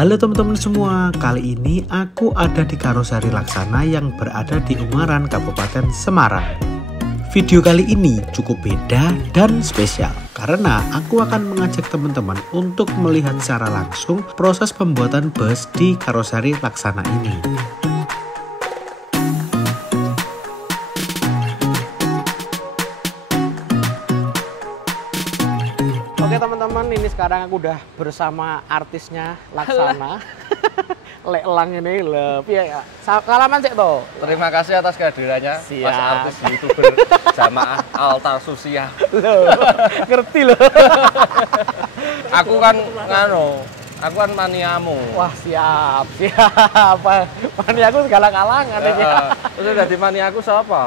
Halo teman-teman semua, kali ini aku ada di Karoseri Laksana yang berada di Ungaran, Kabupaten Semarang. Video kali ini cukup beda dan spesial karena aku akan mengajak teman-teman untuk melihat secara langsung proses pembuatan bus di Karoseri Laksana ini. Oke teman-teman, ini sekarang aku udah bersama artisnya Laksana. Lek Elang ini lebih ya. Salaman sih toh. Terima kasih atas kehadirannya, Siap. Mas artis YouTuber Jamaah Alta Susia. Loh, ngerti loh. Aku kan maniamu. Wah siap. Mani aku segala kalangan ini. Terus udah di maniaku siapa?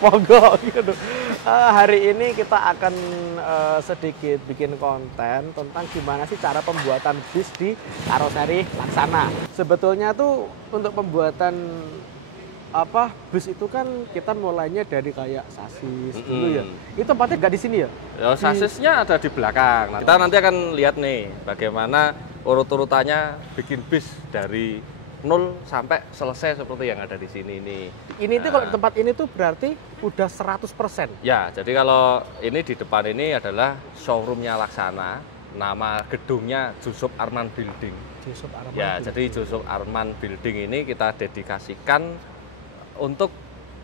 Monggo gitu. Hari ini kita akan sedikit bikin konten tentang gimana sih cara pembuatan bis di Karoseri Laksana. Sebetulnya tuh untuk pembuatan bus itu kan kita mulainya dari kayak sasis dulu ya. Itu tempatnya nggak di sini ya? Ya, sasisnya ada di belakang. Kita nanti akan lihat nih bagaimana urut-urutannya bikin bis dari 0 sampai selesai seperti yang ada di sini ini. Ini tuh kalau di tempat ini tuh berarti udah 100%. Ya, jadi kalau ini di depan ini adalah showroomnya Laksana. Nama gedungnya Jusuf Arman Building. Jusuf Arman Ya, Building. jadi Jusuf Arman Building ini kita dedikasikan untuk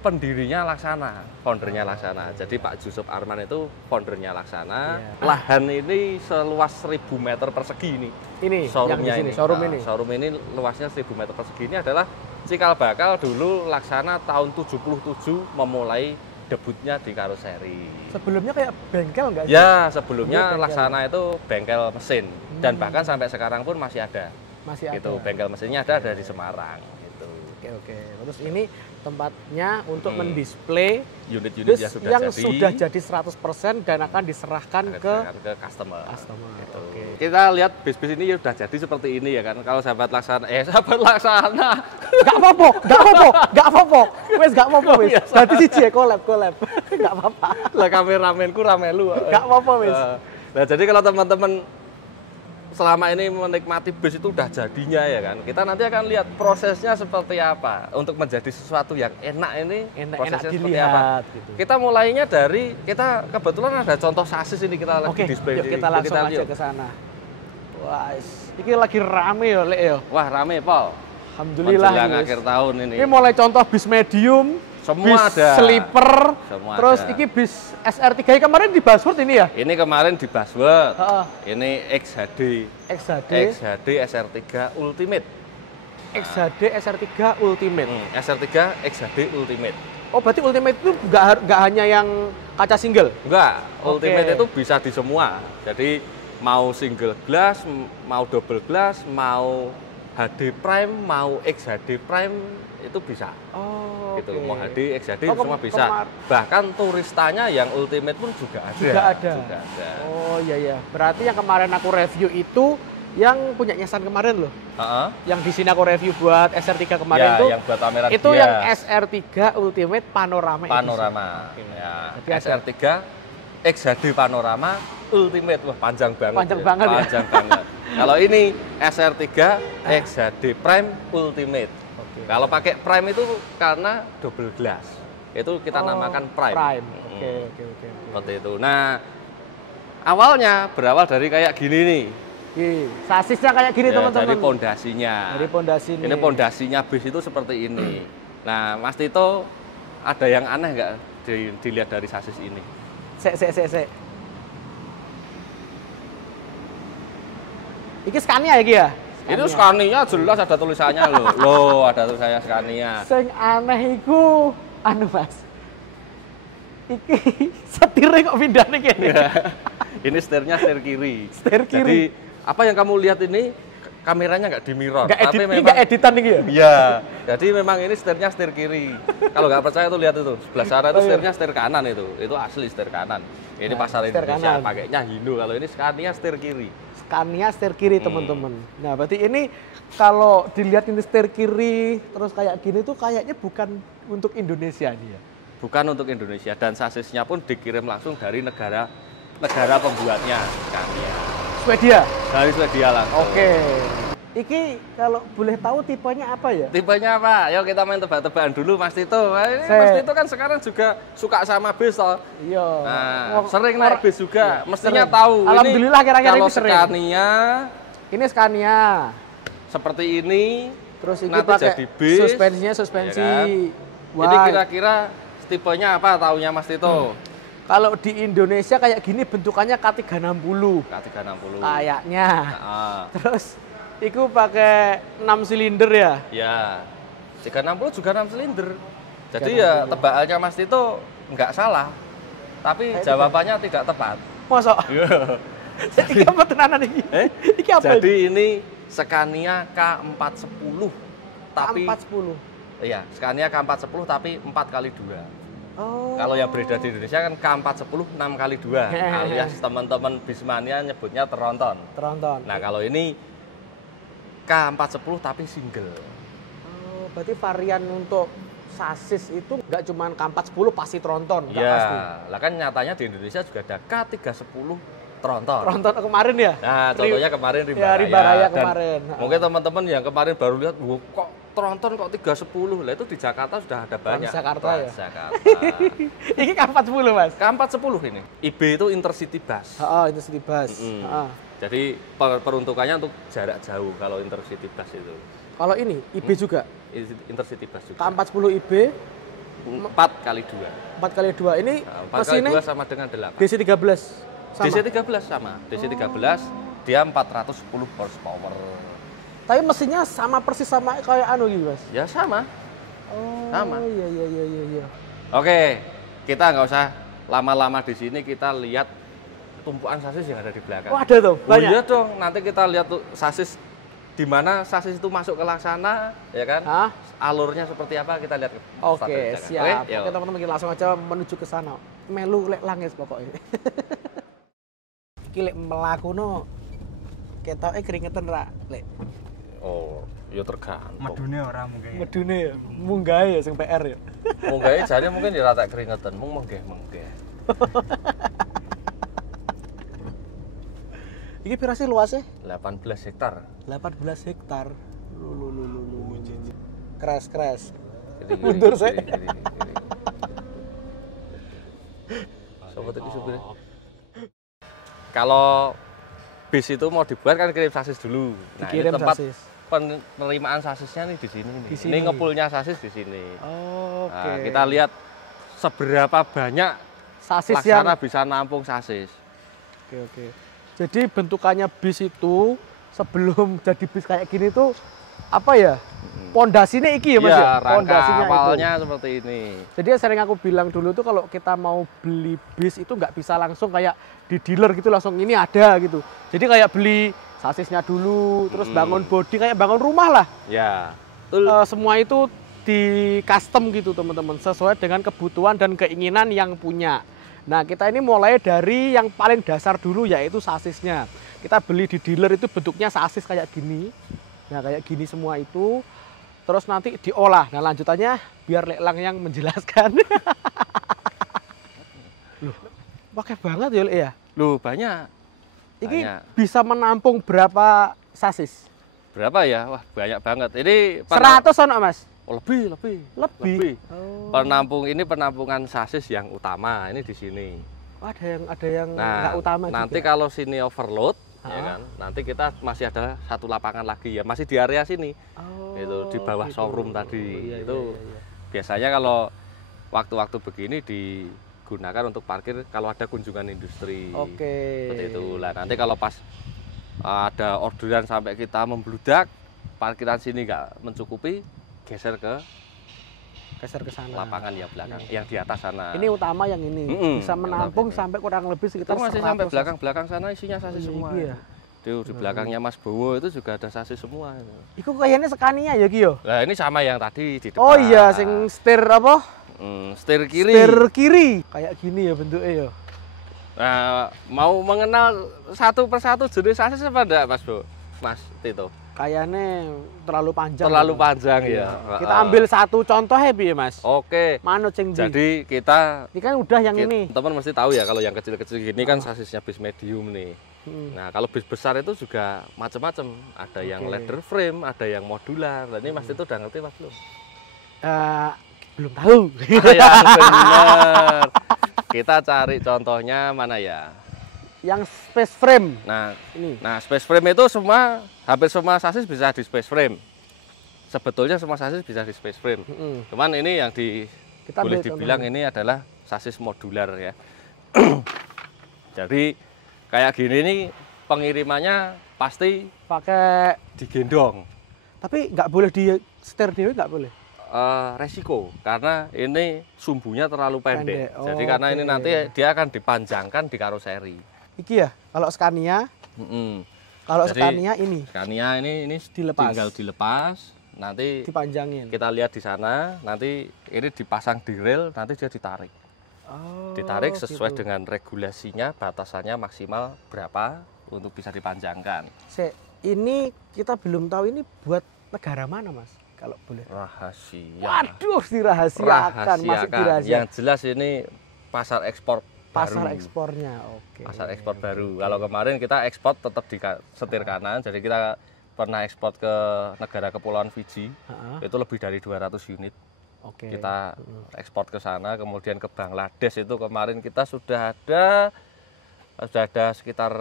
pendirinya Laksana, foundernya Laksana. Jadi Pak Jusuf Arman itu foundernya Laksana. Iya. Lahan ini seluas 1000 meter persegi ini. Ini Showroomnya yang di sini, ini. showroom Nah, ini. showroom ini luasnya 1000 meter persegi ini adalah cikal bakal dulu Laksana tahun 77 memulai debutnya di karoseri. Sebelumnya kayak bengkel nggak sih? Ya, sebelumnya Bengkel. Laksana itu bengkel mesin dan bahkan sampai sekarang pun masih ada. Masih ada. Gitu, bengkel mesinnya ada di Semarang gitu. Oke. Terus ini tempatnya untuk mendisplay Unit-unit bus yang yang sudah sudah jadi 100% dan akan diserahkan ke customer. customer. Oke. Kita lihat bis-bis ini sudah jadi seperti ini ya kan. Kalau sahabat Laksana, sahabat Laksana. Gak apa-apa. Wes gak apa-apa wes. Dadi siji collab. Gak apa-apa. Lah kameramenku ramelu. Gak apa-apa wes. Nah, jadi kalau teman-teman selama ini menikmati bus itu udah jadinya ya kan. Kita nanti akan lihat prosesnya seperti apa untuk menjadi sesuatu yang enak ini. Enak prosesnya seperti dilihat apa. gitu. Kita mulainya dari kita kebetulan ada contoh sasis ini kita lagi Oke, display. yuk kita langsung aja ke sana. Wah, ini lagi rame ya, Lek ya. Wah, rame, Pol. Alhamdulillah Menjelang ini, akhir tahun ini. Ini mulai contoh bis medium, Semua bis ada. sleeper, Semua terus ada. ini bis SR3 kemarin di Buzzword ini ya? Ini kemarin di Buzzword. Heeh. Ini XHD. XHD, XHD SR3 Ultimate. XHD SR3 Ultimate. SR3 XHD Ultimate. Oh, berarti Ultimate itu nggak hanya yang kaca single? Enggak, Oke. Ultimate itu bisa di semua. Jadi mau single glass, mau double glass, mau HD Prime, mau XHD Prime itu bisa. Oh, Gitu. oke. Mau HD, XHD Oh, semua bisa. Bahkan turistanya yang Ultimate pun juga ada. Juga ada. Juga ada. Oh iya. Berarti yang kemarin aku review itu yang punya San kemarin loh. Heeh. Yang di sini aku review buat SR3 kemarin Ya, tuh. yang buat pameran Itu bias. yang SR3 Ultimate Panorama. Panorama. Edition. Ya. Jadi ada. SR3 XHD Panorama Ultimate. Wah, panjang banget. Panjang banget ya. Panjang banget. Kalau ini SR3 XHD Prime Ultimate. Oke. Kalau pakai Prime itu karena double glass. Itu kita namakan Prime. Prime. Mm. Oke. Seperti itu. Nah, awalnya berawal dari kayak gini nih. Sasisnya kayak gini Ya, teman-teman. dari pondasinya. Dari pondasi ini. Ini pondasinya bis itu seperti ini. Nah, Mas Tito ada yang aneh nggak dilihat dari sasis ini? Sek. Iki Scania ya, Ki ya? Itu Scania jelas ada tulisannya loh. Loh, ada tulisannya Scania. Sing aneh iku Mas. Iki setirnya kok pindah nih kene. Ini setirnya setir kiri. Setir kiri. Jadi apa yang kamu lihat ini kameranya nggak di mirror, Nggak editan nih ya? Iya. Jadi memang ini setirnya setir kiri. Kalau nggak percaya tuh lihat itu sebelah sana itu setirnya setir kanan itu asli setir kanan. Ini pasar setir Indonesia kanan. pakainya Hino. Kalau ini Scania setir kiri. Scania setir kiri teman-teman. Nah berarti ini kalau dilihat ini setir kiri terus kayak gini tuh kayaknya bukan untuk Indonesia nih ya? Bukan untuk Indonesia dan sasisnya pun dikirim langsung dari negara pembuatnya Scania. Swedia. Dari Swedia langsung. Oke. Iki kalau boleh tahu tipenya apa ya? Tipenya apa? Yuk kita main tebak-tebakan dulu Mas Tito. Ini Saya- Mas Tito kan sekarang juga suka sama bis toh. Iya. Nah, sering naik bis juga. Mestinya Sering. tahu. Alhamdulillah ini kira-kira kalau ini sering. Scania Ini Scania. seperti ini. Terus ini Nanti pakai jadi bis. suspensinya suspensi. Ya kan? Ini wide. kira-kira tipenya apa taunya Mas Tito? Kalau di Indonesia kayak gini bentukannya K360 K360. kayaknya. Nah, Terus itu pakai 6 silinder ya. ya. 360 juga 6 silinder. Jadi ya tebakannya Mas Tito nggak salah. Tapi jawabannya tidak tepat. Masa? Iya. Iki apa tenanan iki? Iki apa? Jadi ini Scania K410 tapi K410. iya, Scania K410 tapi 4x2. Oh. Kalau yang beredar di Indonesia kan K410 6x2 alias teman-teman Bismania nyebutnya tronton. Tronton. Nah, kalau ini K410 tapi single. Oh, berarti varian untuk sasis itu nggak cuma K410 pasti tronton, nggak pasti. Ya, lah kan nyatanya di Indonesia juga ada K310 tronton. Tronton kemarin ya? Nah, contohnya kemarin Rimba Ya, Raya. Rimba Raya Dan kemarin. Mungkin teman-teman yang kemarin baru lihat, "Wah, kok tronton kok 310?" Lah itu di Jakarta sudah ada banyak. Transjakarta ya? Transjakarta. Ini K410 Mas. K410 ini. IB itu intercity bus. Oh, itu city bus. Mm-mm. Heeh. Jadi peruntukannya untuk jarak jauh kalau intercity bus itu. Kalau ini IB juga. Intercity bus juga. K410 IB 4x2. 4x2. Ini Nah, mesinnya 4x2 sama dengan 8. DC13. Sama. DC13 sama. DC13 dia 410 horsepower. Tapi mesinnya sama persis sama kayak anu gitu, Mas. Ya sama. Oh, Sama. iya iya iya iya iya. Oke, kita nggak usah lama-lama di sini, kita lihat tumpukan sasis yang ada di belakang. Oh, ada tuh, Oh banyak. iya dong, nanti kita lihat tuh sasis di mana sasis itu masuk ke laksana, ya kan? Hah? Alurnya seperti apa kita lihat. Oke, siap. Oke, Oke, teman-teman kita langsung aja menuju ke sana. Melu lek langis pokoknya. Iki lek melakuno ketoke keringetan ra, lek. Oh, ya tergantung. Medune ora mungkin. Medune ya, munggah ya sing PR ya. Munggahnya jane mungkin ya rata keringetan, menggeh-menggeh. Iki pira sih luasnya? 18 hektar. 18 hektar. Lu. Keras. Jadi, Mundur saya. Sobat ini supirnya. Kalau bis itu mau dibuat kan kirim sasis dulu. Nah, ini Dikirim tempat sasis. penerimaan sasisnya nih di sini nih. Di sini. Ini ngepulnya sasis di sini. Oke. Nah, kita lihat seberapa banyak sasis yang laksana bisa nampung sasis. Oke. Jadi bentukannya bis itu sebelum jadi bis kayak gini tuh apa ya? Pondasinya iki ya Mas ya? Rangka Pondasinya awalnya seperti ini. Jadi yang sering aku bilang dulu tuh kalau kita mau beli bis itu nggak bisa langsung kayak di dealer gitu langsung ini ada gitu. Jadi kayak beli sasisnya dulu, terus bangun bodi kayak bangun rumah lah. Ya. Betul. Semua itu di custom gitu teman-teman, sesuai dengan kebutuhan dan keinginan yang punya. Nah kita ini mulai dari yang paling dasar dulu yaitu sasisnya. Kita beli di dealer itu bentuknya sasis kayak gini. Nah kayak gini semua itu. Terus nanti diolah. Nah lanjutannya biar Leklang yang menjelaskan. Loh, pakai banget ya Lek ya? Loh, banyak. Ini Banyak. bisa menampung berapa sasis? Berapa ya? Wah, banyak banget. Ini 100 ono Mas? Oh, lebih. Lebih? Oh. Penampung ini penampungan sasis yang utama. Ini di sini. Oh, ada yang Nah, nggak utama nanti juga. kalau sini overload, ya kan? Nanti kita masih ada satu lapangan lagi ya, masih di area sini. Oh, Itu di bawah gitu. showroom tadi. Iya, Itu iya. biasanya kalau waktu-waktu begini digunakan untuk parkir kalau ada kunjungan industri. Oke. Seperti itu. Lah nanti kalau pas ada orderan sampai kita membludak, parkiran sini nggak mencukupi, geser ke sana. lapangan yang belakang, yang di atas sana. Ini utama yang ini bisa menampung sampai kurang lebih Itu sekitar masih 100 sampai belakang-belakang sana isinya sasis semua. Iya. Tuh, di belakangnya Mas Bowo itu juga ada sasis semua. Iku kayaknya Scania ya Ki yo. Nah ini sama yang tadi di depan. Oh iya, sing setir apa? Setir kiri. Setir kiri. Kayak gini ya bentuknya ya. Nah, mau mengenal satu persatu jenis sasis apa enggak Mas Bo? Mas Tito? Kayaknya terlalu panjang. Terlalu panjang ya. Kita ambil satu contoh ya piye Mas? Oke. Manut sing ndi? Jadi kita Ini kan udah yang ini. teman mesti tahu ya kalau yang kecil-kecil gini kan sasisnya bis medium nih. Nah, kalau bis besar itu juga macam-macam. Ada yang leather frame, ada yang modular. Dan ini Mas itu udah ngerti Mas belum? Belum tahu. Ya benar. Kita cari contohnya mana ya? Yang space frame. Nah, Ini. nah space frame itu hampir semua sasis bisa di space frame. Sebetulnya semua sasis bisa di space frame. Cuman ini yang boleh dibilang ini adalah sasis modular ya. Jadi kayak gini nih pengirimannya pasti pakai digendong. Tapi nggak boleh di setir dulu, nggak boleh. Resiko karena ini sumbunya terlalu pendek. Jadi karena ini nanti dia akan dipanjangkan di karoseri. Iki ya, kalau Scania. Kalau Scania ini. Scania ini tinggal dilepas, nanti dipanjangin. Kita lihat di sana, nanti ini dipasang di rel, nanti dia ditarik. Ditarik sesuai dengan regulasinya, batasannya maksimal berapa untuk bisa dipanjangkan. Ini kita belum tahu ini buat negara mana, Mas? Kalau boleh. Rahasia. Waduh, dirahasiakan, masih dirahasiakan. Yang jelas ini pasar ekspor. Pasar ekspornya, oke. Pasar ekspor baru. Kalau kemarin kita ekspor tetap di setir kanan, jadi kita pernah ekspor ke negara kepulauan Fiji, itu lebih dari 200 unit. Kita ekspor ke sana, kemudian ke Bangladesh itu kemarin kita sudah ada sekitar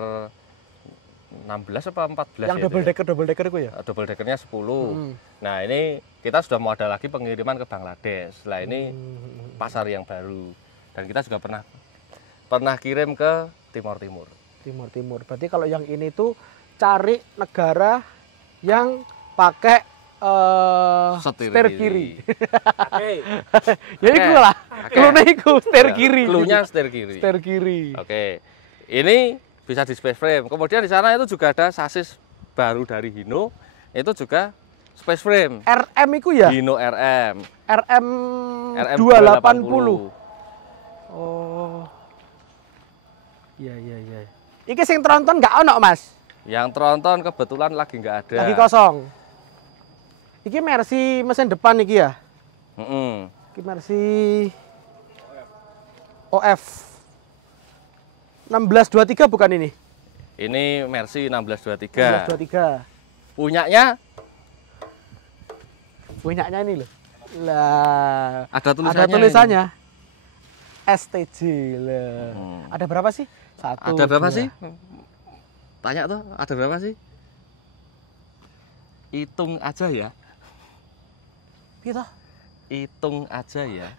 16 apa 14 yang double decker itu ya? Double deckernya 10. Nah ini kita sudah mau ada lagi pengiriman ke Bangladesh. Nah ini pasar yang baru. Dan kita juga pernah kirim ke Timur Timur. Berarti kalau yang ini tuh cari negara yang pakai setir kiri. Ya itu lah. Cluenya itu setir kiri. Cluenya setir kiri. Oke. Ini bisa di space frame. Kemudian di sana itu juga ada sasis baru dari Hino. Itu juga space frame. RM itu ya? Hino RM. RM 280. Oh. Iya. Iki sing tronton nggak ono, Mas? Yang tronton kebetulan lagi nggak ada. Lagi kosong. Iki Mercy mesin depan iki ya? Iki Mercy OF 1623 bukan ini? Ini Mercy 1623. 1623. Punyanya ini loh. Lah, ada tulisannya. STJ lah. Ada berapa sih? Ada berapa sih? Tanya tuh, ada berapa sih? Hitung aja ya. Gitu. Hitung aja ya.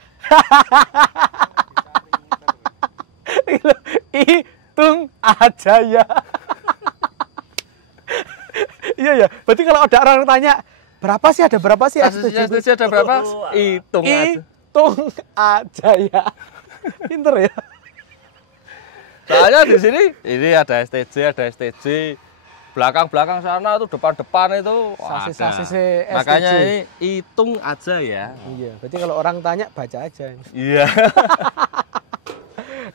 Hitung aja ya. Iya ya. Berarti kalau ada orang tanya, berapa sih, ada berapa sih? STJ ada berapa? Hitung aja ya. Pinter ya. Soalnya di sini ini ada STJ, belakang sana tuh depan itu sasis makanya ini hitung aja ya. Iya, berarti kalau orang tanya baca aja. Iya.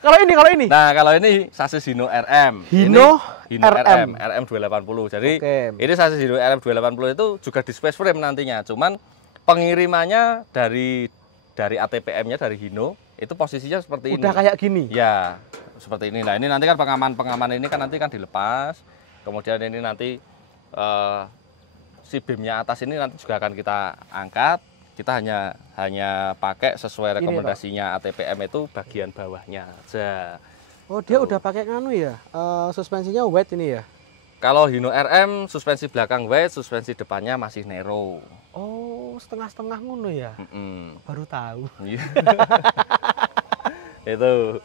Kalau ini. Nah, kalau ini sasis Hino RM. Hino RM 280. Jadi ini sasis Hino RM 280 itu juga di space frame nantinya. Cuman pengirimannya dari ATPM-nya dari Hino itu posisinya seperti ini. Udah kayak gini. Ya, seperti ini. Nah, ini nanti kan pengaman ini kan nanti kan dilepas. Kemudian ini nanti si beamnya atas ini nanti juga akan kita angkat. Kita hanya pakai sesuai rekomendasinya ATPM itu bagian bawahnya aja. Oh, dia udah pakai nganu ya? Suspensinya wide ini ya? Kalau Hino RM suspensi belakang wide, suspensi depannya masih narrow. Oh, setengah-setengah ngono ya? Baru tahu. Itu.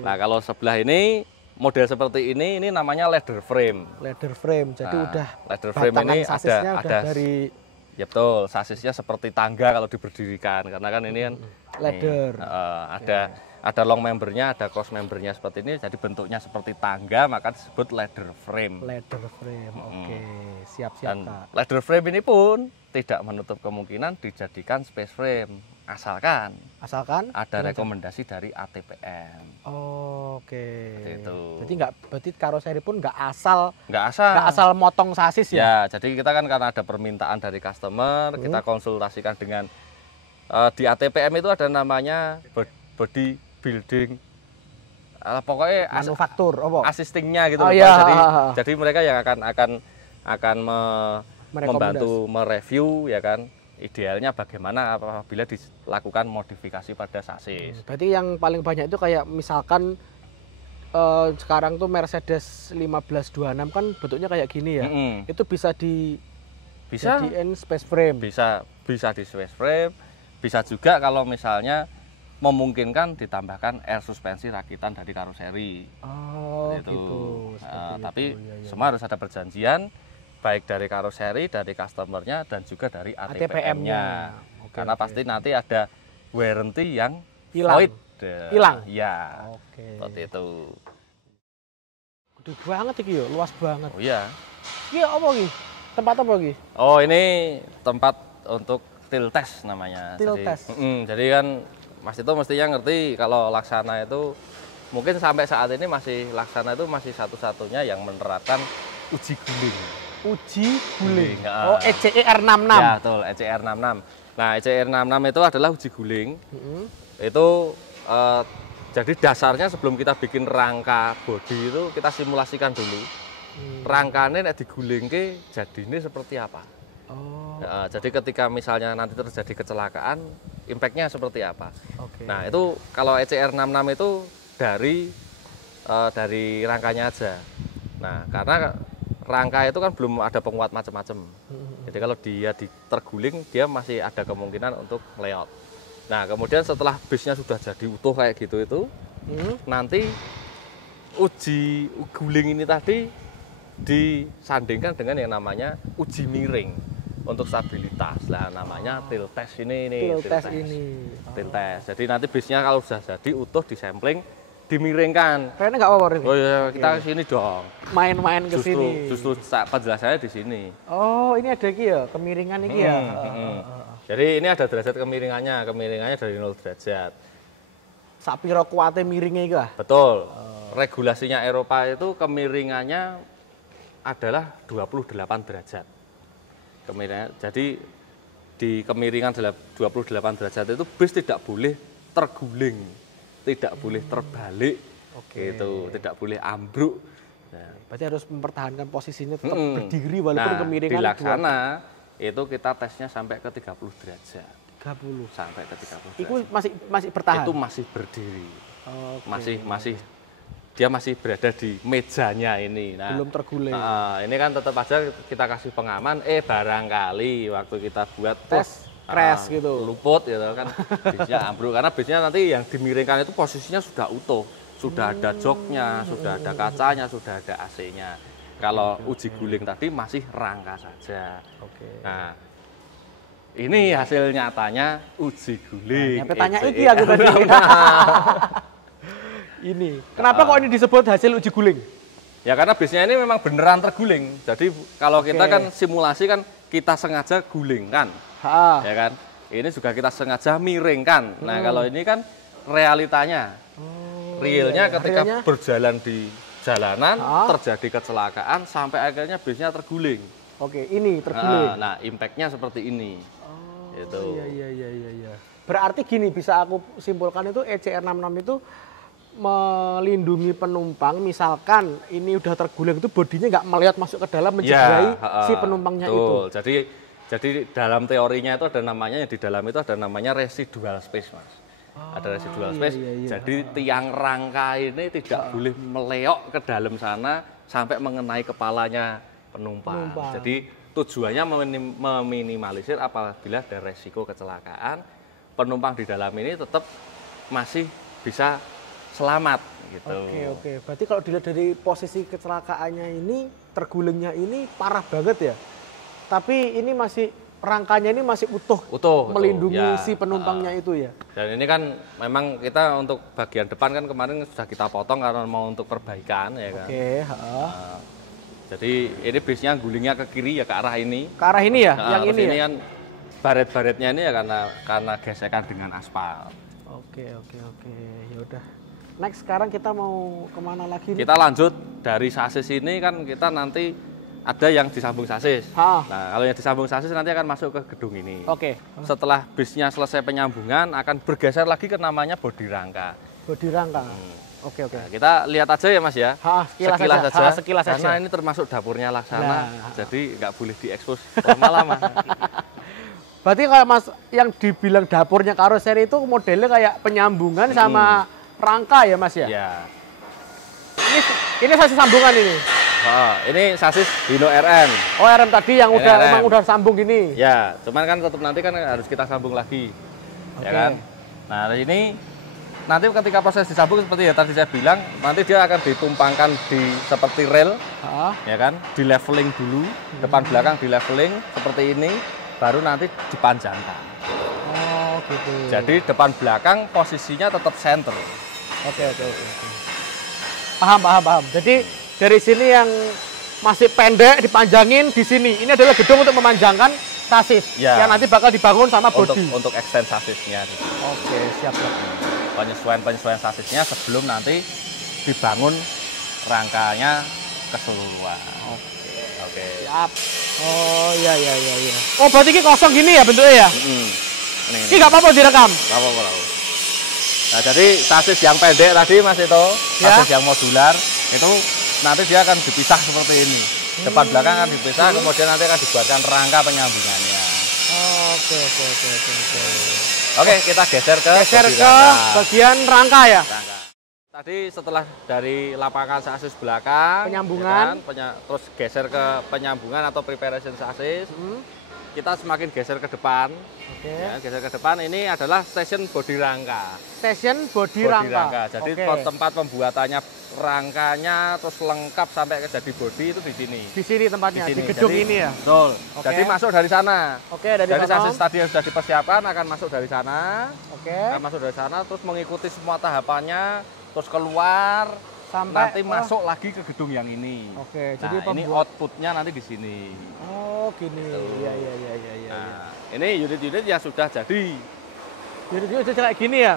Nah, kalau sebelah ini model seperti ini namanya leather frame. Leather frame. Jadi udah leather frame ini ada dari ya betul, sasisnya seperti tangga kalau diberdirikan karena kan ini kan leather. Ada long membernya, ada cross membernya seperti ini, jadi bentuknya seperti tangga, maka disebut leather frame. Leather frame, oke, siap-siap. Dan leather frame ini pun tidak menutup kemungkinan dijadikan space frame, asalkan ada rekomendasi dari ATPM. Oke. Itu. Berarti karoseri pun nggak asal motong sasis ya. Ya, jadi kita kan karena ada permintaan dari customer, kita konsultasikan dengan di ATPM itu ada namanya body building pokoknya manufaktur assistingnya gitu loh. Jadi mereka yang akan membantu mereview ya kan, idealnya bagaimana apabila dilakukan modifikasi pada sasis. Berarti yang paling banyak itu kayak misalkan sekarang tuh Mercedes 1526 kan bentuknya kayak gini ya. Itu bisa dijadiin space frame. Bisa di space frame. Bisa juga kalau misalnya memungkinkan ditambahkan air suspensi rakitan dari karoseri. Gitu. Tapi semua harus ada perjanjian baik dari karoseri, dari customernya dan juga dari ATPM-nya. Karena pasti nanti ada warranty yang void. Hilang. Ya. Seperti itu. Gede banget iki yo, luas banget. Oh iya. Iki apa iki? Tempat apa iki? Oh, ini tempat untuk til test namanya. Jadi kan Mas itu mestinya ngerti kalau Laksana itu mungkin sampai saat ini Laksana itu masih satu-satunya yang menerapkan uji guling. Uji guling. Oh, ECER 66. Ya, betul, ECER 66. Nah, ECER 66 itu adalah uji guling. Itu jadi dasarnya sebelum kita bikin rangka bodi itu kita simulasikan dulu. Rangkanya nek digulingke jadinya seperti apa. Jadi ketika misalnya nanti terjadi kecelakaan, impact-nya seperti apa. Nah, itu kalau ECER 66 itu dari rangkanya aja. Nah, karena rangka itu kan belum ada penguat macam-macam. Jadi kalau dia terguling, dia masih ada kemungkinan untuk layout. Nah, kemudian setelah base-nya sudah jadi utuh kayak gitu itu, nanti uji guling ini tadi disandingkan dengan yang namanya uji miring untuk stabilitas. Lah namanya til test ini. Til test. Jadi nanti base-nya kalau sudah jadi utuh disampling, dimiringkan. Kayaknya nggak apa-apa. Oh iya, kita ke sini dong. Main-main ke sini. Justru penjelasannya di sini. Oh, ini ada iki ya, kemiringan iki ya. Jadi ini ada derajat kemiringannya dari 0 derajat. Sapiro kuate miringnya iki ah? Betul. Regulasinya Eropa itu kemiringannya adalah 28 derajat. Jadi di kemiringan 28 derajat itu bus tidak boleh terguling, tidak boleh terbalik, gitu, tidak boleh ambruk. Nah, berarti harus mempertahankan posisinya tetap berdiri walaupun kemiringan. Di Laksana itu kita tesnya sampai ke 30 derajat. 30 sampai ke 30 derajat. Itu masih bertahan. Itu masih berdiri. Dia masih berada di mejanya ini. Nah, belum terguling. Ini kan tetap aja kita kasih pengaman, barangkali waktu kita buat tes crash gitu, luput gitu kan, bisnya ambruk karena biasanya nanti yang dimiringkan itu posisinya sudah utuh, sudah ada joknya, sudah ada kacanya, sudah ada AC-nya. Kalau uji guling tadi masih rangka saja. Nah, ini hasil nyatanya uji guling. Tanya iki aku tadi. Ini. Kenapa kok ini disebut hasil uji guling? Ya karena bisnya ini memang beneran terguling. Jadi kalau kita kan simulasi kan kita sengaja guling kan. Ya kan? Ini juga kita sengaja miringkan. Nah, kalau ini kan realitanya. Realnya ketika berjalan di jalanan terjadi kecelakaan sampai akhirnya bisnya terguling. Ini terguling. Nah, impact-nya seperti ini. Gitu. Iya. Berarti gini, bisa aku simpulkan itu ECER 66 itu melindungi penumpang, misalkan ini udah terguling itu bodinya nggak melihat masuk ke dalam mencederai si penumpangnya itu. Jadi dalam teorinya itu ada namanya, yang di dalam itu ada namanya residual space, Mas. Ada residual space. Jadi tiang rangka ini tidak boleh meleok ke dalam sana sampai mengenai kepalanya penumpang. Jadi tujuannya meminimalisir apabila ada resiko kecelakaan, penumpang di dalam ini tetap masih bisa selamat gitu. Oke. Berarti kalau dilihat dari posisi kecelakaannya ini, tergulingnya ini parah banget ya. Tapi ini masih rangkanya ini masih utuh melindungi si penumpangnya itu ya. Dan ini kan memang kita untuk bagian depan kan kemarin sudah kita potong karena mau untuk perbaikan ya kan. Jadi ini bisnya gulingnya ke kiri ya, ke arah ini. Ke arah ini ya, yang ini ya. Kan baret-baretnya ini ya karena gesekan dengan aspal. Oke. Ya udah. Next, sekarang kita mau kemana lagi nih? Kita lanjut dari sasis ini kan kita nanti ada yang disambung sasis. Nah, kalau yang disambung sasis nanti akan masuk ke gedung ini. Setelah bisnya selesai penyambungan akan bergeser lagi ke namanya bodi rangka. Bodi rangka. Oke. Nah, kita lihat aja ya Mas ya. Sekilas saja. Sekilas karena ini termasuk dapurnya Laksana, jadi nggak boleh diekspos lama-lama. Berarti kalau Mas yang dibilang dapurnya karoseri itu modelnya kayak penyambungan sama rangka ya Mas ya? Ya. Ini sasis sambungan ini. Ini sasis Hino RM. Oh RM tadi yang emang udah sambung gini. Ya, cuman kan tetap nanti kan harus kita sambung lagi, ya kan. Nah ini nanti ketika proses disambung seperti yang tadi saya bilang, nanti dia akan ditumpangkan di seperti rel, ya kan, di leveling dulu, depan belakang di leveling seperti ini, baru nanti dipanjangkan. Oh gitu. Jadi depan belakang posisinya tetap center. Oke. Paham. Jadi dari sini yang masih pendek dipanjangin di sini. Ini adalah gedung untuk memanjangkan sasis yang nanti bakal dibangun sama bodi. Untuk extend sasisnya. Oke, siap. Penyesuaian sasisnya sebelum nanti dibangun rangkanya keseluruhan. Oke. Siap. Oh iya. Oh berarti ini kosong gini ya bentuknya ya? Ini nggak apa-apa direkam? Nggak apa-apa. Nah jadi sasis yang pendek tadi Mas itu, sasis yang modular itu nanti dia akan dipisah seperti ini. Depan belakang akan dipisah, kemudian nanti akan dibuatkan rangka penyambungannya. Oke, kita geser ke bagian rangka ya. Tadi setelah dari lapangan sasis belakang, penyambungan, ya kan, terus geser ke penyambungan atau preparation sasis. Kita semakin geser ke depan. Ya, geser ke depan ini adalah stasiun bodi rangka. Stasiun bodi rangka. Jadi tempat pembuatannya rangkanya terus lengkap sampai ke jadi bodi itu di sini. Di sini tempatnya, di gedung ini ya. Betul. Jadi masuk dari sana. Dari sasis tadi yang sudah dipersiapkan akan masuk dari sana. Akan masuk dari sana terus mengikuti semua tahapannya, terus keluar sampai nanti masuk lagi ke gedung yang ini. Jadi ini outputnya nanti di sini. Oh gini. Iya. Nah, ini unit-unit yang sudah jadi. Unit-unit sudah kayak gini ya.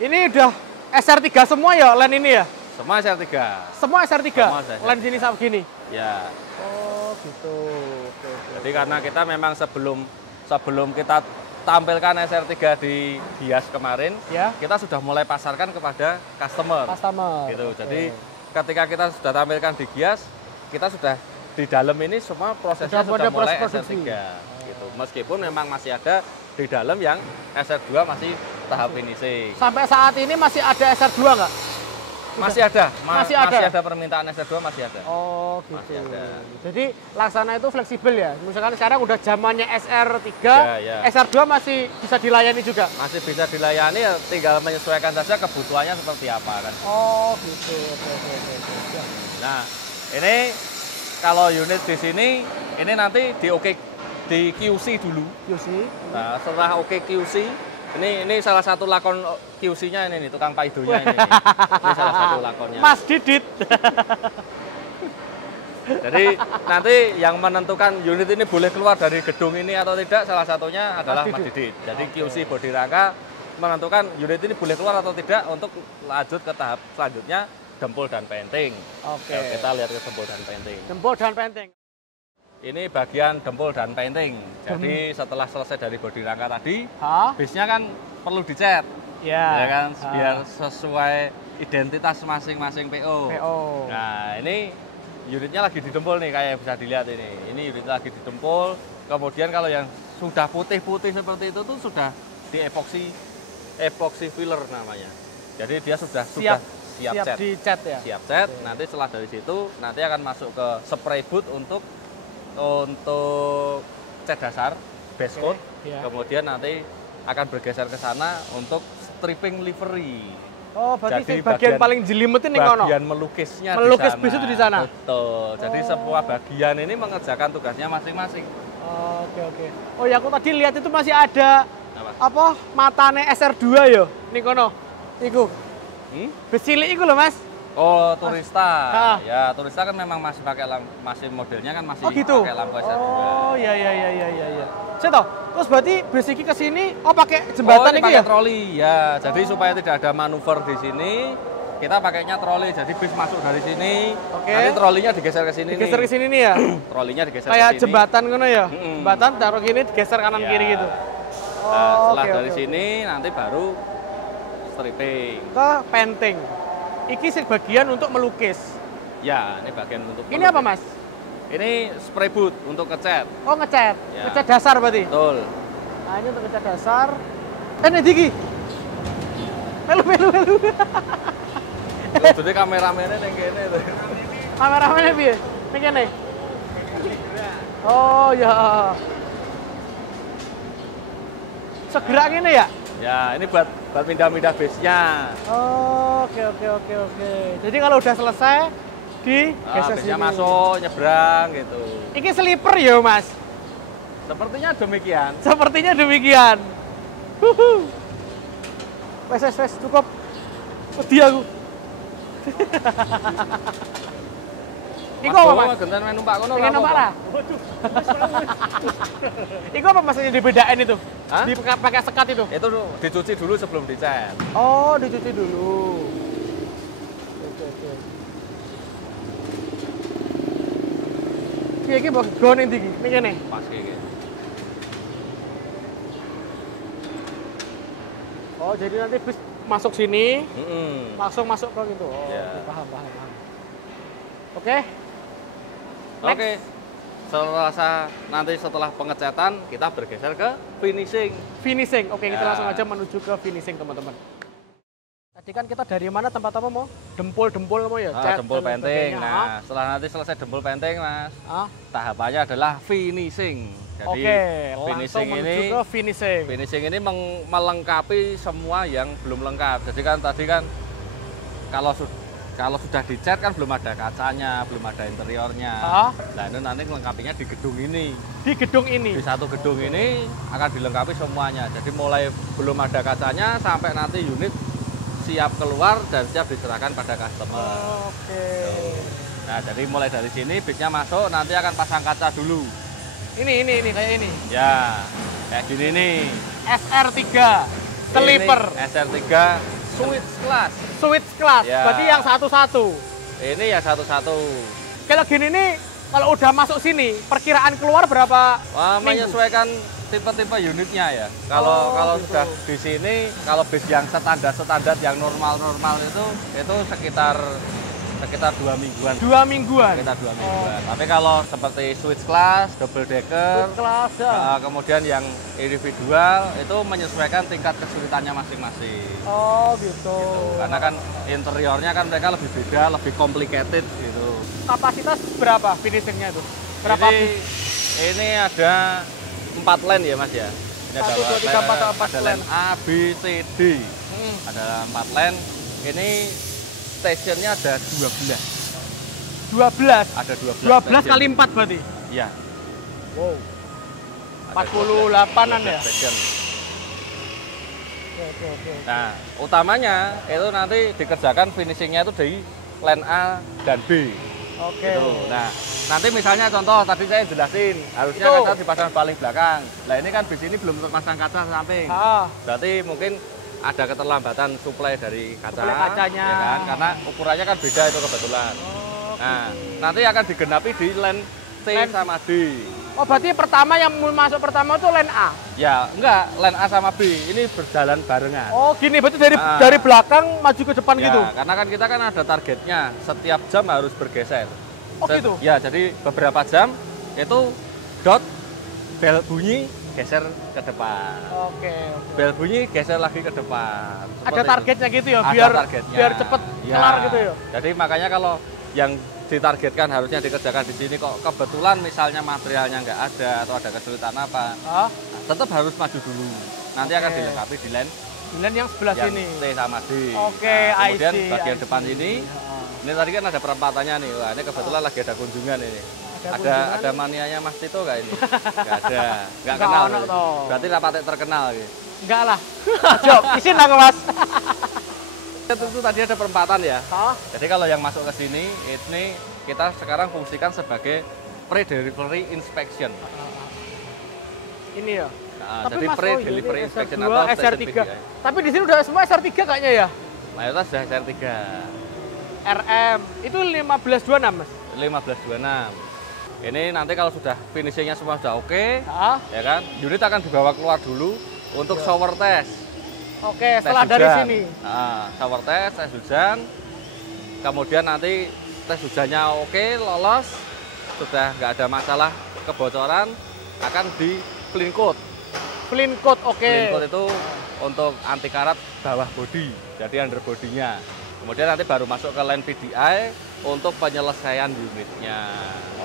Ini udah SR3 semua ya line ini ya? Semua SR3. Semua SR3. Line sini sama gini. Ya. Oh gitu. Jadi karena kita memang sebelum kita tampilkan SR3 di Gias kemarin, kita sudah mulai pasarkan kepada customer. Gitu. Jadi ketika kita sudah tampilkan di Gias, kita sudah di dalam ini semua prosesnya sudah mulai SR3. Gitu. Meskipun memang masih ada di dalam yang SR2 masih tahap finishing. Sampai saat ini masih ada SR2 nggak? Masih ada. Masih ada permintaan SR2 masih ada. Oh gitu. Masih ada. Jadi Laksana itu fleksibel ya. Misalkan sekarang udah zamannya SR3, SR2 masih bisa dilayani juga. Masih bisa dilayani, ya tinggal menyesuaikan saja kebutuhannya seperti apa kan. Oh gitu. Oke. Nah, ini kalau unit di sini ini nanti di QC dulu. Nah, setelah QC ini salah satu lakon QC-nya ini nih, tukang paidonya ini. Ini salah satu lakonnya. Mas Didit. Jadi nanti yang menentukan unit ini boleh keluar dari gedung ini atau tidak salah satunya adalah Mas Didit. Jadi QC bodi rangka menentukan unit ini boleh keluar atau tidak untuk lanjut ke tahap selanjutnya dempul dan painting. Kita lihat ke dempul dan painting. Dempul dan painting. Ini bagian dempul dan painting. Jadi setelah selesai dari bodi rangka tadi, base-nya kan perlu dicat. Ya kan, biar sesuai identitas masing-masing PO. Nah, ini unitnya lagi didempul nih, kayak bisa dilihat ini. Ini unitnya lagi didempul. Kemudian kalau yang sudah putih-putih seperti itu tuh sudah di epoxy filler namanya. Jadi dia sudah siap dicat ya. Siap cat. Nanti setelah dari situ nanti akan masuk ke spray boot untuk cat dasar, base coat. Kemudian nanti akan bergeser ke sana untuk stripping livery. Oh, berarti jadi bagian paling jelimetin nih kono. Bagian melukisnya melukis bis itu di sana. Betul. Jadi semua bagian ini mengerjakan tugasnya masing-masing. Oke. Oh ya, aku tadi lihat itu masih ada apa matane SR2 ya nih kono. Iku. Bis cilik iku lho, Mas. Oh, Turista. Ya, Turista kan memang masih pakai modelnya kan masih pakai lampu SR2. Oh, iya. Saya terus berarti bis iki ke sini pakai jembatan iki ya? Pakai troli. Ya, jadi supaya tidak ada manuver di sini, kita pakainya troli. Jadi bis masuk dari sini. Nanti trolinya digeser ke sini. Digeser ke sini nih ya? Trolinya digeser ke sini. Kayak jembatan ngono ya? Jembatan taruh gini digeser kanan kiri gitu. Nah, setelah dari sini nanti baru stripping. Ke painting. Iki sih bagian untuk melukis. Ya, ini bagian untuk Ini apa, Mas? Ini spray boot untuk ngecat. Oh, ngecat. Ya. Ngecat dasar berarti? Betul. Nah, ini untuk ngecat dasar. Ini Diki. Melu. Jadi kameramennya yang kene itu. Kameramennya piye? Ning kene. Oh, ya. Segera gini ya? Ya, ini buat pindah-pindah base-nya. Oh, oke. Jadi kalau udah selesai digeser Base-nya sini. masuk, nyebrang gitu. Ini sleeper ya, Mas? Sepertinya demikian. Sepertinya demikian. Wes, cukup. Wedi aku. Iku apa, Mas? Genten main numpak kono. Pengen numpak lah. Iku apa Mas yang dibedain itu? Hah? Pakai sekat itu? Itu dicuci dulu sebelum dicat. Oh, dicuci dulu. Oke. Iki bagian ndi iki? Ning kene. Pas iki. Oh, jadi nanti bis masuk sini, langsung masuk ke gitu. Oh, Ya. paham. Oke. Next. Oke. Setelah pengecatan kita bergeser ke finishing. Oke, kita Ya. langsung aja menuju ke finishing, teman-teman. Tadi kan kita dari mana tempat apa mau? Dempul mau ya? Cat Dempul dan painting. sebagainya. Nah, setelah nanti selesai dempul painting, Mas, Ah? tahapannya adalah finishing. Jadi Oke, finishing langsung ini menuju ke finishing. finishing ini melengkapi semua yang belum lengkap. Jadi kan tadi kan kalau sudah dicat kan belum ada kacanya, belum ada interiornya. Ah? Nah, itu nanti melengkapinya di gedung ini. Di gedung ini. Di satu gedung ini akan dilengkapi semuanya. Jadi mulai belum ada kacanya sampai nanti unit siap keluar dan siap diserahkan pada customer. Oke. Nah, jadi mulai dari sini bisnya masuk, nanti akan pasang kaca dulu. Ini kayak ini. Ya, kayak gini nih. SR3 sleeper. Ini SR3 Switch Class. Switch class. Ya. Berarti yang satu-satu. Ini ya satu-satu. Kalau gini nih, kalau udah masuk sini, perkiraan keluar berapa minggu? Menyesuaikan tipe-tipe unitnya ya. Oh, Kalau gitu. sudah di sini, kalau bis yang standar yang normal itu sekitar 2 mingguan. 2 mingguan. Sekitar 2 mingguan. Tapi kalau seperti Switch Class, double decker, Switch class ya. kemudian yang individual itu menyesuaikan tingkat kesulitannya masing-masing. Oh, gitu. Karena kan interiornya kan mereka lebih beda, lebih complicated gitu. Kapasitas berapa finishingnya itu? Berapa? Ini ada 4 lane ya Mas ya. Ini 1, 2, 3, 4, 4 ada lane A, B, C, D. Ada 4 lane. Ini stationnya ada 12. 12. Ada 12. 12 station. kali 4 berarti. Iya. Wow. Ada 48-an ya? 12 station. Oke. Nah, utamanya itu nanti dikerjakan finishingnya itu dari lane A dan B. Oke. Gitu. Nah, nanti misalnya contoh tadi saya jelasin, harusnya Itu. kaca dipasang paling belakang. Nah, ini kan bis ini belum pasang kaca samping. Ah, Berarti mungkin ada keterlambatan suplai dari kaca. Suplai kacanya. Ya kan? Karena ukurannya kan beda itu kebetulan. Nah, nanti akan digenapi di lane C Lane- sama D. oh berarti pertama yang masuk pertama itu lane A. Ya, enggak, lane A sama B ini berjalan barengan. Oh, gini berarti Ah. dari belakang maju ke depan Ya, gitu. karena kan kita kan ada targetnya, setiap jam harus bergeser. Oh, gitu? Ya, jadi beberapa jam itu dot bel bunyi geser ke depan. Oke. Bel bunyi geser lagi ke depan. Ada Seperti itu. targetnya gitu ya, Ada biar targetnya. biar cepet Ya. kelar gitu ya. Jadi makanya kalau yang ditargetkan harusnya dikerjakan di sini kok kebetulan misalnya materialnya nggak ada atau ada kesulitan apa, Ah, tetap harus maju dulu. Nanti akan Oke. dilengkapi di lane lane yang sebelah yang sini. C sama D. Oke, Nah, kemudian I see, bagian I depan see. ini, Ah. ini tadi kan ada perempatannya nih. Wah, ini kebetulan lagi ada kunjungan ini. Ada kunjungan. Ada manianya Mas Tito nggak ini? Nggak ada, nggak Nggak kenal. ono toh. Berarti rapatnya terkenal gitu. Enggak lah. Jok, isin aku Mas. Itu tadi ada perempatan ya. Hah? Jadi kalau yang masuk ke sini, ini kita sekarang fungsikan sebagai pre-delivery inspection. Ini ya. Nah, Tapi jadi Mas, pre-delivery ini inspection SR2, atau SR3. station PDI. Tapi di sini udah semua SR3 kayaknya ya. Mayoritas sudah SR3 RM itu 1526 Mas. 1526. Ini nanti kalau sudah finishingnya semua sudah oke, Ah, ya kan, unit akan dibawa keluar dulu untuk shower test. Oke, setelah dari sini. Nah, shower test, tes hujan. Kemudian nanti tes hujannya oke, lolos, sudah nggak ada masalah kebocoran, akan di clean coat. Clean coat, oke. Clean coat itu untuk anti karat bawah bodi, jadi underbody-nya. Kemudian nanti baru masuk ke line PDI untuk penyelesaian unitnya.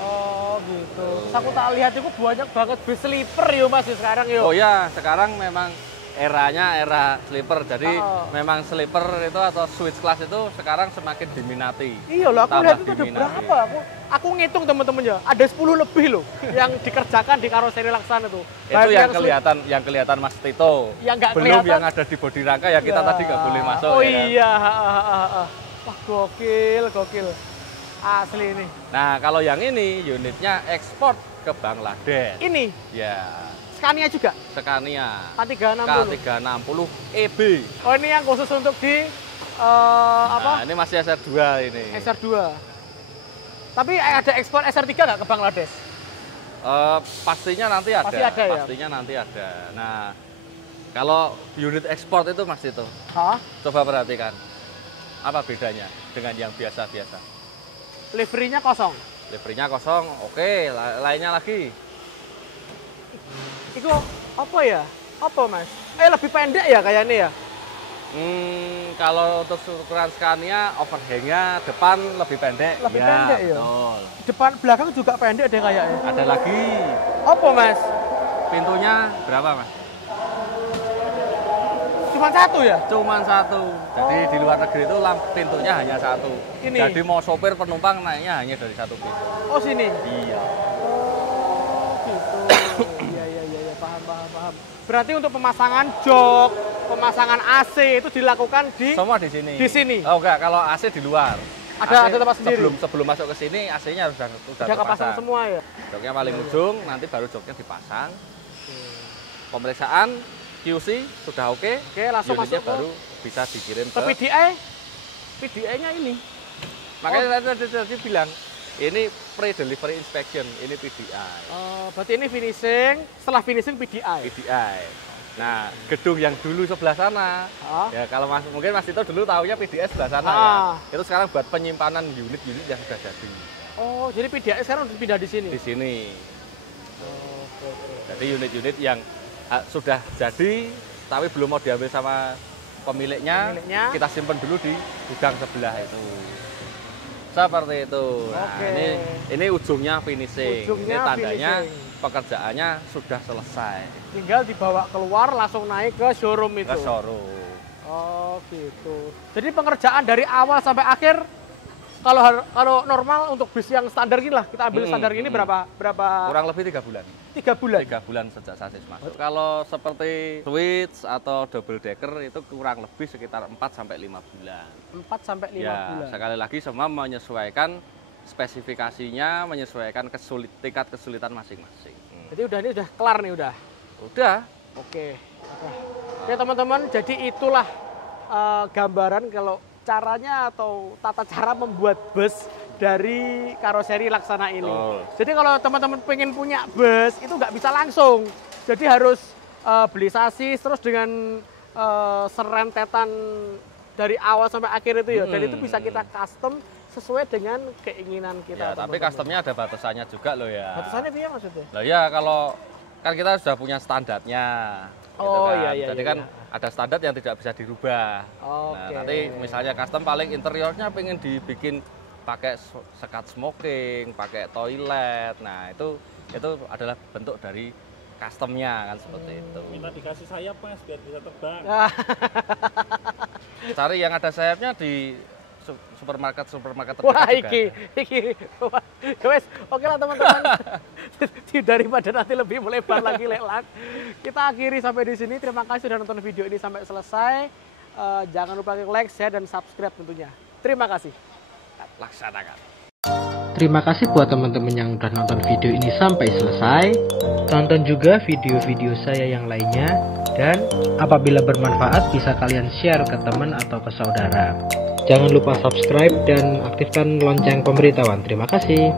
Oh gitu. Terus aku tak lihat itu banyak banget bis sleeper yo Mas sekarang yo. Oh ya, sekarang memang eranya era sleeper. Jadi memang sleeper itu atau switch class itu sekarang semakin diminati. Iya loh, aku lihat itu ada berapa? Aku ngitung teman-teman ya, ada 10 lebih loh yang dikerjakan di karoseri Laksana tuh. Itu yang kelihatan Mas Tito. Yang nggak belum kelihatan. yang ada di bodi rangka ya kita tadi nggak boleh masuk. Oh ya kan? iya, wah gokil. Asli ini. Nah kalau yang ini unitnya ekspor ke Bangladesh. Ini? Ya. Scania juga? Scania. K360 EB. Oh ini yang khusus untuk di apa? Nah, ini masih SR2 ini. SR2. Tapi ada ekspor SR3 nggak ke Bangladesh? Pastinya nanti ada. Pasti ada ya? Pastinya nanti ada. Nah, kalau unit ekspor itu Mas itu. Hah? Coba perhatikan. Apa bedanya dengan yang biasa-biasa? Liverynya kosong. Liverynya kosong, oke. Lainnya lagi. Itu apa ya? Apa Mas? Lebih pendek ya kayaknya ya? Kalau untuk ukuran Scania, overhangnya depan lebih pendek. Lebih pendek ya? Betul. Depan belakang juga pendek deh kayaknya. Ada lagi. Apa Mas? Pintunya berapa Mas? Cuma satu ya? Cuman satu. Jadi di luar negeri itu pintunya hanya satu. Ini? Jadi mau sopir penumpang naiknya hanya dari satu pintu. Oh sini? Iya. Gitu. Iya. Paham. Berarti untuk pemasangan jok, pemasangan AC itu dilakukan di? Semua di sini. Di sini? Oh enggak, kalau AC di luar. Ada tempat sendiri? Sebelum masuk ke sini AC-nya sudah kepasang semua ya? Joknya paling ujung, nanti baru joknya dipasang. Pemeriksaan QC sudah oke, langsung masuk baru bisa dikirim ke PDI-nya ini. Makanya tadi bilang ini pre-delivery inspection, ini PDI. Berarti ini finishing, setelah finishing PDI. Nah, gedung yang dulu sebelah sana, ya kalau mungkin Mas Tito dulu tahunya PDI sebelah sana ya. Itu sekarang buat penyimpanan unit-unit yang sudah jadi. Oh, jadi PDI sekarang pindah di sini? Di sini. Jadi unit-unit yang sudah jadi tapi belum mau diambil sama pemiliknya, kita simpan dulu di gudang sebelah itu. Seperti itu. Nah, ini ujungnya finishing. Ini tandanya pekerjaannya sudah selesai. Tinggal dibawa keluar langsung naik ke showroom itu. Ke showroom. Oh gitu. Jadi pengerjaan dari awal sampai akhir kalau normal untuk bis yang standar gini lah, kita ambil standar ini berapa? Kurang lebih 3 bulan. 3 bulan? 3 bulan sejak sasis masuk. Kalau seperti switch atau double decker itu kurang lebih sekitar 4-5 bulan. 4-5 bulan? Sekali lagi semua menyesuaikan spesifikasinya, menyesuaikan tingkat kesulitan masing-masing. Jadi ini udah kelar nih udah? Udah. Oke teman-teman, jadi itulah gambaran kalau caranya atau tata cara membuat bus dari karoseri Laksana ini. Jadi kalau teman-teman pengen punya bus itu nggak bisa langsung. Jadi harus beli sasis terus dengan serentetan dari awal sampai akhir itu ya. Dan itu bisa kita custom sesuai dengan keinginan kita. Ya, tapi customnya ada batasannya juga loh ya. Batasannya apa maksudnya? Lah ya kalau kan kita sudah punya standarnya. Oh gitu kan. iya. Jadi kan ada standar yang tidak bisa dirubah. Nah, nanti misalnya custom paling interiornya pengen dibikin pakai sekat smoking, pakai toilet. Nah, itu adalah bentuk dari customnya kan seperti itu. Minta dikasih sayap Mas biar bisa terbang. Cari yang ada sayapnya di supermarket terdekat. Wah, iki. Guys, oke lah teman-teman. Daripada nanti lebih melebar lagi lelak, kita akhiri sampai di sini. Terima kasih sudah nonton video ini sampai selesai. Jangan lupa like, share, dan subscribe tentunya. Terima kasih. Laksanakan. Terima kasih buat teman-teman yang udah nonton video ini sampai selesai. Tonton juga video-video saya yang lainnya. Dan apabila bermanfaat bisa kalian share ke teman atau ke saudara. Jangan lupa subscribe dan aktifkan lonceng pemberitahuan. Terima kasih.